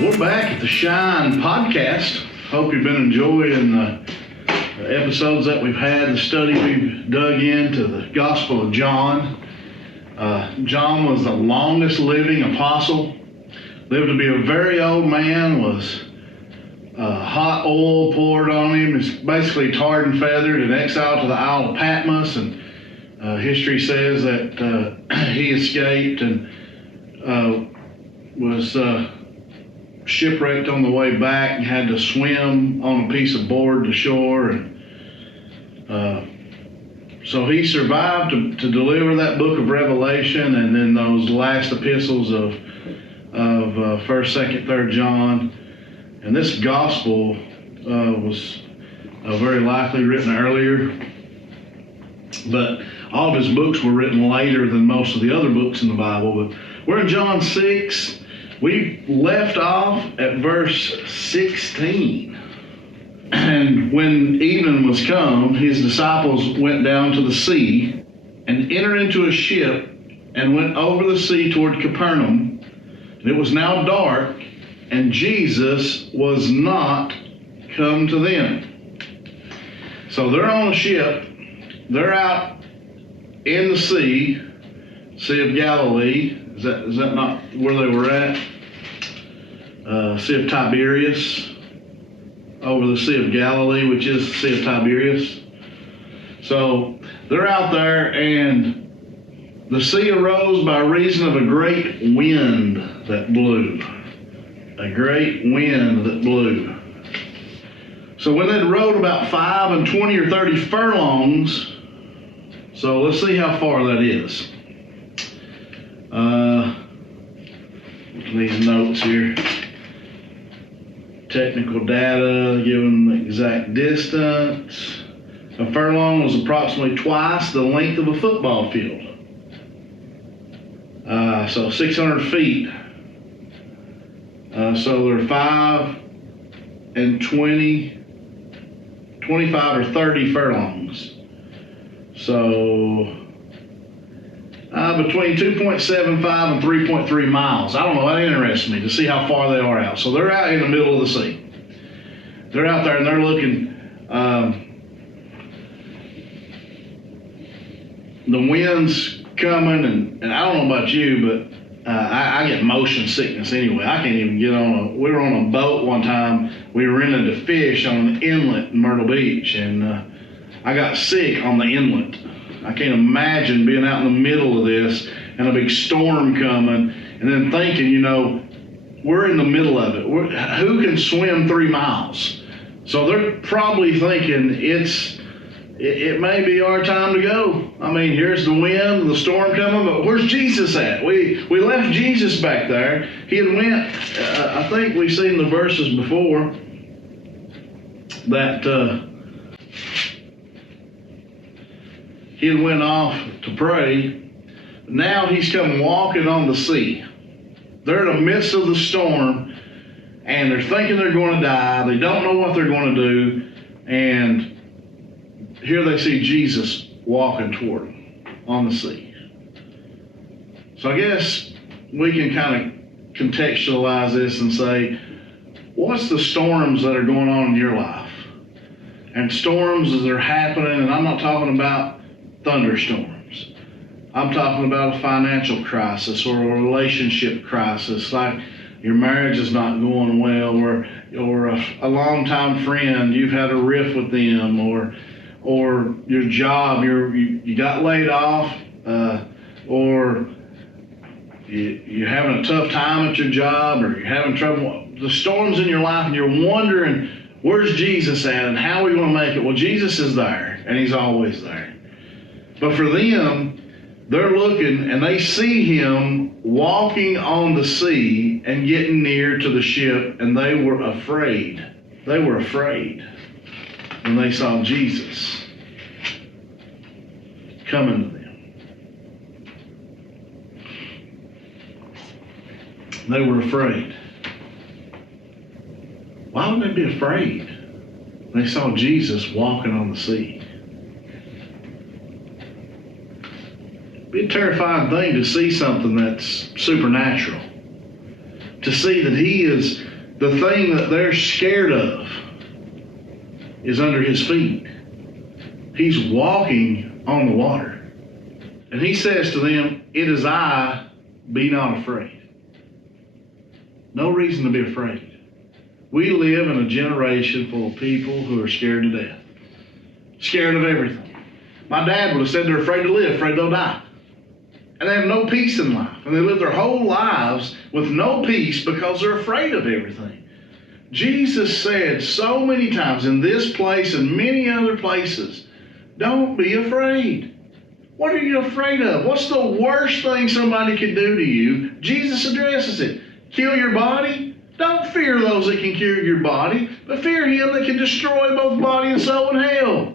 We're back at the Shine podcast. Hope you've been enjoying the episodes that we've had, the study we've dug into the Gospel of John. John was the longest living apostle, lived to be a very old man, was hot oil poured on him, is basically tarred and feathered and exiled to the Isle of Patmos, and history says that he escaped and was shipwrecked on the way back and had to swim on a piece of board to shore, and so he survived to deliver that book of Revelation and then those last epistles of 1st, 2nd, 3rd John. And this gospel was very likely written earlier, but all of his books were written later than most of the other books in the Bible. But we're in John 6. We left off at verse 16. And when evening was come, his disciples went down to the sea and entered into a ship and went over the sea toward Capernaum. And it was now dark, and Jesus was not come to them. So they're on a ship. They're out in the Sea of Galilee. Is that not where they were at? Sea of Tiberias, over the Sea of Galilee, which is the Sea of Tiberias. So they're out there, and the sea arose by reason of a great wind that blew. A great wind that blew. So when they'd rowed about 25 or 30 furlongs, so let's see how far that is. These notes here. Technical data, given the exact distance. A furlong was approximately twice the length of a football field. So 600 feet. So there are 5 and 20, 25 or 30 furlongs. So between 2.75 and 3.3 miles. I don't know, that interests me to see how far they are out. So they're out in the middle of the sea. They're out there and they're looking. The wind's coming, and I don't know about you, but I get motion sickness anyway. I can't even get on we were on a boat one time. We rented to fish on an inlet in Myrtle Beach, and I got sick on the inlet. I can't imagine being out in the middle of this and a big storm coming and then thinking, we're in the middle of it. Who can swim 3 miles? So they're probably thinking it may be our time to go. I mean, here's the wind, the storm coming, but where's Jesus at? We left Jesus back there. He had went, I think we've seen the verses before that he had went off to pray. Now he's come walking on the sea. They're in the midst of the storm, and they're thinking they're going to die. They don't know what they're going to do, and here they see Jesus walking toward them on the sea. So I guess we can kind of contextualize this and say, what's the storms that are going on in your life? And storms as they're happening, and I'm not talking about thunderstorms. I'm talking about a financial crisis or a relationship crisis, like your marriage is not going well, or a longtime friend, you've had a rift with them, or your job, you got laid off, or you're having a tough time at your job, or you're having trouble. The storms in your life, and you're wondering, where's Jesus at, and how are we going to make it? Well, Jesus is there, and he's always there. But for them, they're looking and they see him walking on the sea and getting near to the ship, and they were afraid. They were afraid when they saw Jesus coming to them. They were afraid. Why would they be afraid? They saw Jesus walking on the sea. It'd be a terrifying thing to see something that's supernatural. To see that he is The thing that they're scared of is under his feet. He's walking on the water. And he says to them, "It is I, be not afraid." No reason to be afraid. We live in a generation full of people who are scared to death. Scared of everything. My dad would have said they're afraid to live, afraid they'll die. And they have no peace in life. And they live their whole lives with no peace because they're afraid of everything. Jesus said so many times in this place and many other places, don't be afraid. What are you afraid of? What's the worst thing somebody could do to you? Jesus addresses it. Kill your body? Don't fear those that can kill your body, but fear him that can destroy both body and soul in hell.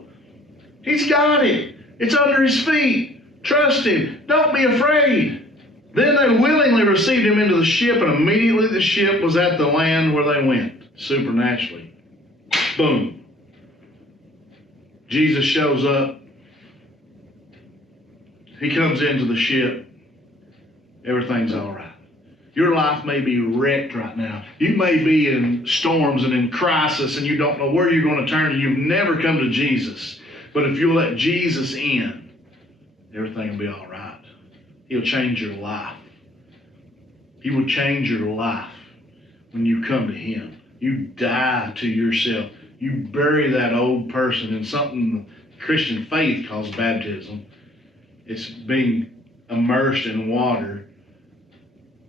He's got it. It's under his feet. Trust him. Don't be afraid. Then they willingly received him into the ship, and immediately the ship was at the land where they went. Supernaturally. Boom. Jesus shows up. He comes into the ship. Everything's all right. Your life may be wrecked right now. You may be in storms and in crisis, and you don't know where you're going to turn, and you've never come to Jesus. But if you'll let Jesus in, everything will be all right. He'll change your life. He will change your life when you come to him. You die to yourself. You bury that old person in something Christian faith calls baptism. It's being immersed in water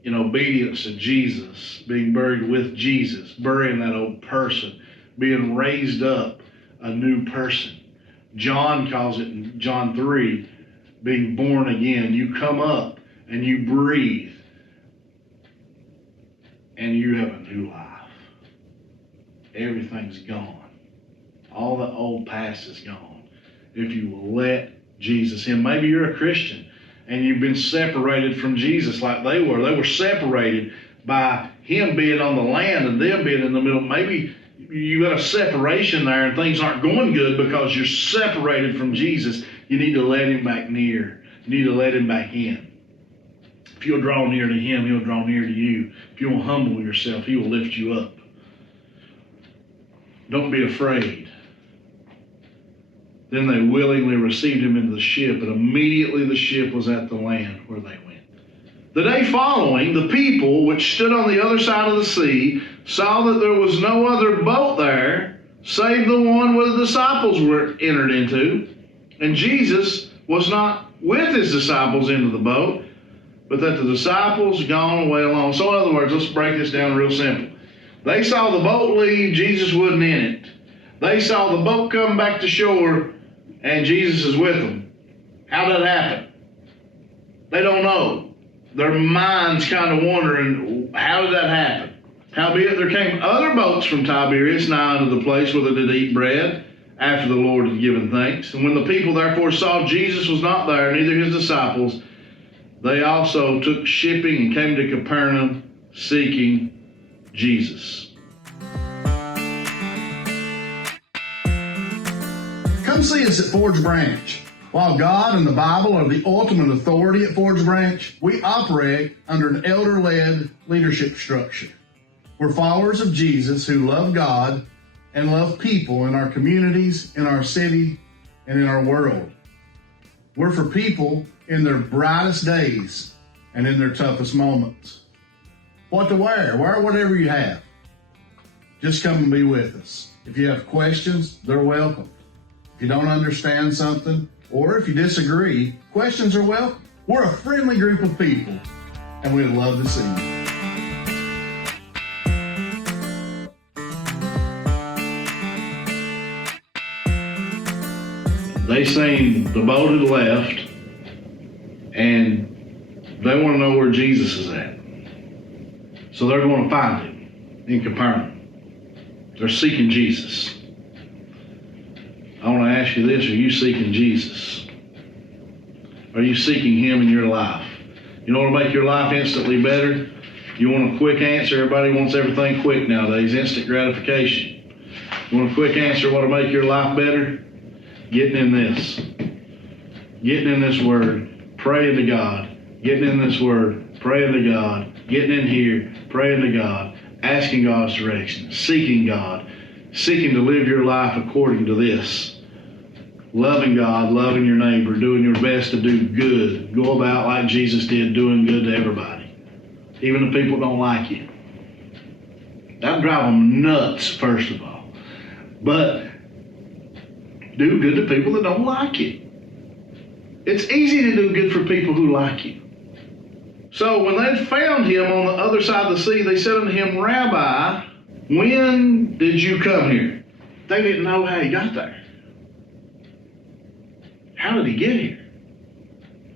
in obedience to Jesus, being buried with Jesus, burying that old person, being raised up a new person. John calls it in John 3, being born again. You come up and you breathe and you have a new life. Everything's gone. All the old past is gone. If you will let Jesus in. Maybe you're a Christian and you've been separated from Jesus like they were. They were separated by him being on the land and them being in the middle. Maybe you got a separation there and things aren't going good because you're separated from Jesus. You need to let him back near. You need to let him back in. If you'll draw near to him, he'll draw near to you. If you'll humble yourself, he will lift you up. Don't be afraid. Then they willingly received him into the ship, and immediately the ship was at the land where they went. The day following, the people which stood on the other side of the sea saw that there was no other boat there, save the one where the disciples were entered into. And Jesus was not with his disciples into the boat, but that the disciples gone away alone. So in other words, let's break this down real simple. They saw the boat leave, Jesus wasn't in it. They saw the boat come back to shore, and Jesus is with them. How did that happen? They don't know. Their mind's kind of wondering, how did that happen? Howbeit there came other boats from Tiberias nigh unto the place where they did eat bread, after the Lord had given thanks. And when the people therefore saw Jesus was not there, neither his disciples, they also took shipping and came to Capernaum, seeking Jesus. Come see us at Forge Branch. While God and the Bible are the ultimate authority at Forge Branch, we operate under an elder-led leadership structure. We're followers of Jesus who love God and love people in our communities, in our city, and in our world. We're for people in their brightest days and in their toughest moments. What to wear? Wear whatever you have. Just come and be with us. If you have questions, they're welcome. If you don't understand something, or if you disagree, questions are welcome. We're a friendly group of people, and we'd love to see you. They seen the boat had left, and they want to know where Jesus is at. So they're going to find him in Capernaum. They're seeking Jesus. I want to ask you this, are you seeking Jesus? Are you seeking him in your life? You know what will make your life instantly better? You want a quick answer? Everybody wants everything quick nowadays, instant gratification. You want a quick answer what will make your life better? Getting in this. Getting in this word, praying to God. Getting in this word, praying to God. Getting in here, praying to God. asking God's direction, seeking God, seeking to live your life according to this. Loving God, loving your neighbor, doing your best to do good. Go about like Jesus did, doing good to everybody. Even if people don't like you. That'd drive them nuts, first of all. But do good to people that don't like you. It's easy to do good for people who like you. So when they found him on the other side of the sea, they said unto him, Rabbi, when did you come here? They didn't know how he got there. How did he get here?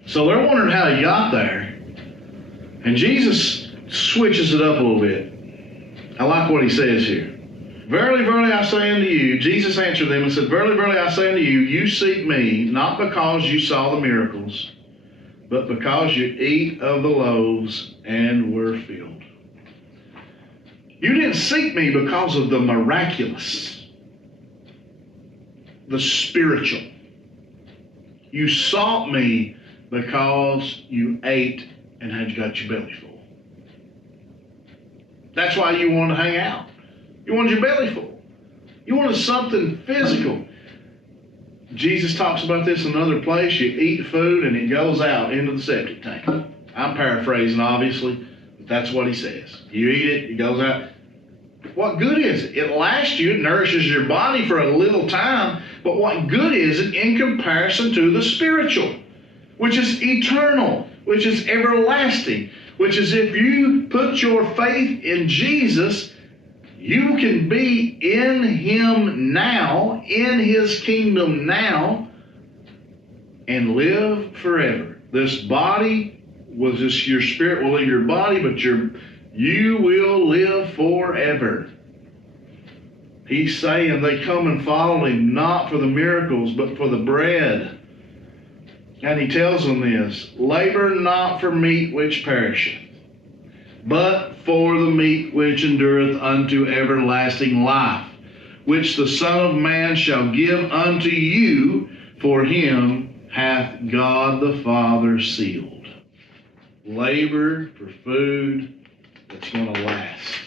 So they're wondering how he got there. And Jesus switches it up a little bit. I like what he says here. Verily, verily, I say unto you, Jesus answered them and said, Verily, verily, I say unto you, you seek me, not because you saw the miracles, but because you eat of the loaves and were filled. You didn't seek me because of the miraculous, the spiritual. You sought me because you ate and had got your belly full. That's why you wanted to hang out. You wanted your belly full. You wanted something physical. Jesus talks about this in another place. You eat food and it goes out into the septic tank. I'm paraphrasing, obviously, but that's what he says. You eat it, it goes out. What good is it? It lasts you, it nourishes your body for a little time, but what good is it in comparison to the spiritual, which is eternal, which is everlasting, which is if you put your faith in Jesus, you can be in him now, in his kingdom now, and live forever. This body will just, your spirit will leave your body, but you will live forever. He's saying they come and follow him not for the miracles, but for the bread. And he tells them this, labor not for meat which perisheth, but for the meat which endureth unto everlasting life, which the Son of Man shall give unto you, for him hath God the Father sealed. Labor for food that's going to last.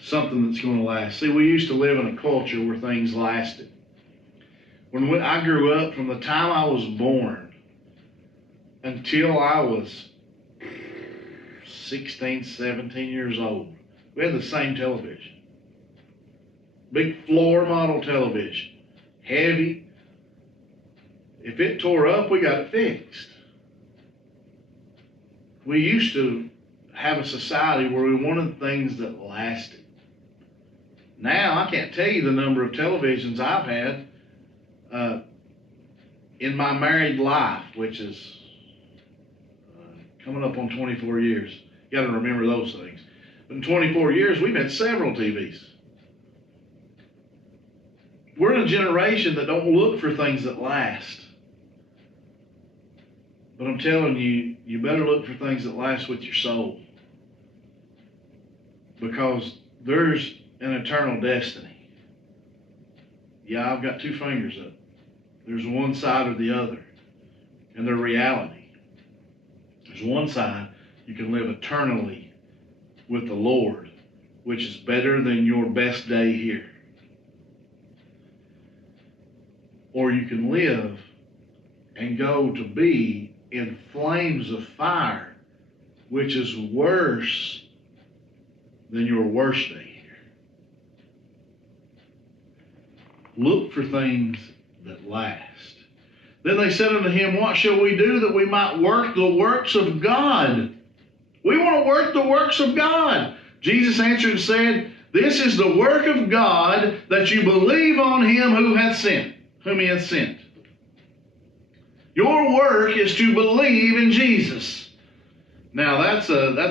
Something that's going to last. See, we used to live in a culture where things lasted. When I grew up, from the time I was born until I was 16, 17 years old, we had the same television. Big floor model television. Heavy. If it tore up, we got it fixed. We used to have a society where we wanted things that lasted. Now, I can't tell you the number of televisions I've had in my married life, which is coming up on 24 years. You got to remember those things. But in 24 years, we've had several TVs. We're in a generation that don't look for things that last. But I'm telling you, you better look for things that last with your soul. Because there's an eternal destiny. Yeah, I've got two fingers up. There's one side or the other. And they're reality. There's one side, you can live eternally with the Lord, which is better than your best day here. Or you can live and go to be in flames of fire, which is worse than your worst day here. Look for things that last. Then they said unto him, what shall we do that we might work the works of God? We want to work the works of God. Jesus answered and said, this is the work of God, that you believe on him whom he hath sent. Your work is to believe in Jesus. Now that's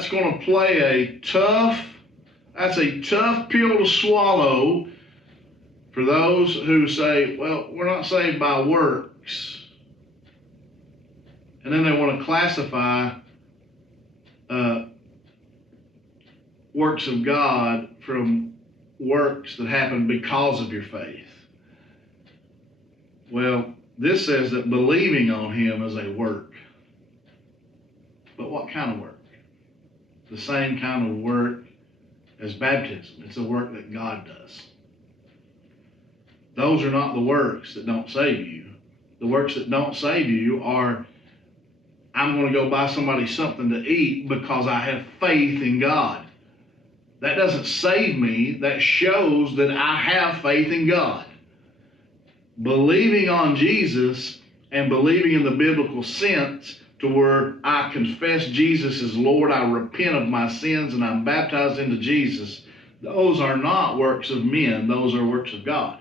going to play a tough pill to swallow for those who say, well, we're not saved by works. And then they want to classify works of God from works that happen because of your faith. Well, this says that believing on him is a work. But what kind of work? The same kind of work as baptism. It's a work that God does. Those are not the works that don't save you. The works that don't save you are, I'm going to go buy somebody something to eat because I have faith in God. That doesn't save me. That shows that I have faith in God. Believing on Jesus and believing in the biblical sense to where I confess Jesus as Lord, I repent of my sins, and I'm baptized into Jesus, those are not works of men. Those are works of God.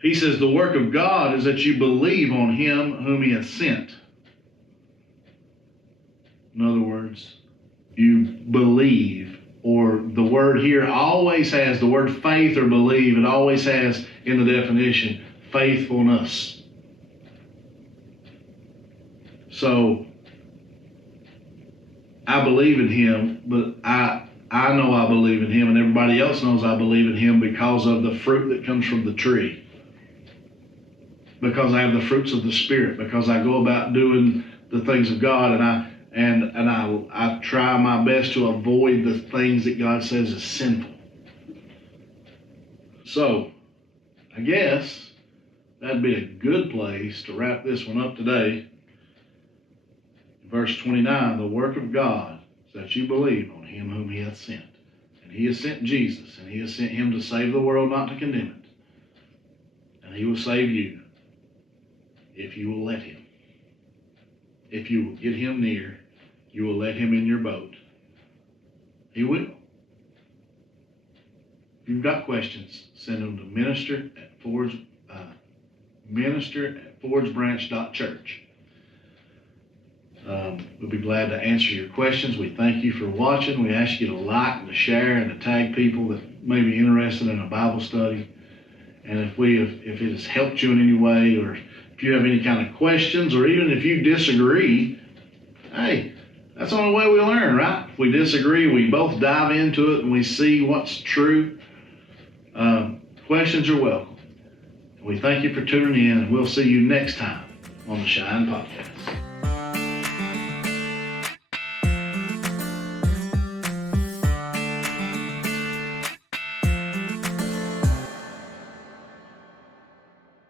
He says the work of God is that you believe on Him whom He has sent. In other words, you believe, or the word here always has the word faith or believe. It always has in the definition faithfulness. So I believe in Him, but I know I believe in Him, and everybody else knows I believe in Him because of the fruit that comes from the tree. Because I have the fruits of the Spirit, because I go about doing the things of God, and I try my best to avoid the things that God says is sinful. So, I guess that'd be a good place to wrap this one up today. Verse 29, the work of God is that you believe on Him whom He hath sent. And He has sent Jesus, and He has sent Him to save the world, not to condemn it. And He will save you if you will let Him. If you will get Him near, you will let Him in your boat. He will. If you've got questions, send them to minister at fordsbranch.church. We'll be glad to answer your questions. We thank you for watching. We ask you to like and to share and to tag people that may be interested in a Bible study. And if it has helped you in any way, or if you have any kind of questions, or even if you disagree, hey, that's the only way we learn, right? If we disagree, we both dive into it and we see what's true. Questions are welcome. We thank you for tuning in, and we'll see you next time on the Shine Podcast.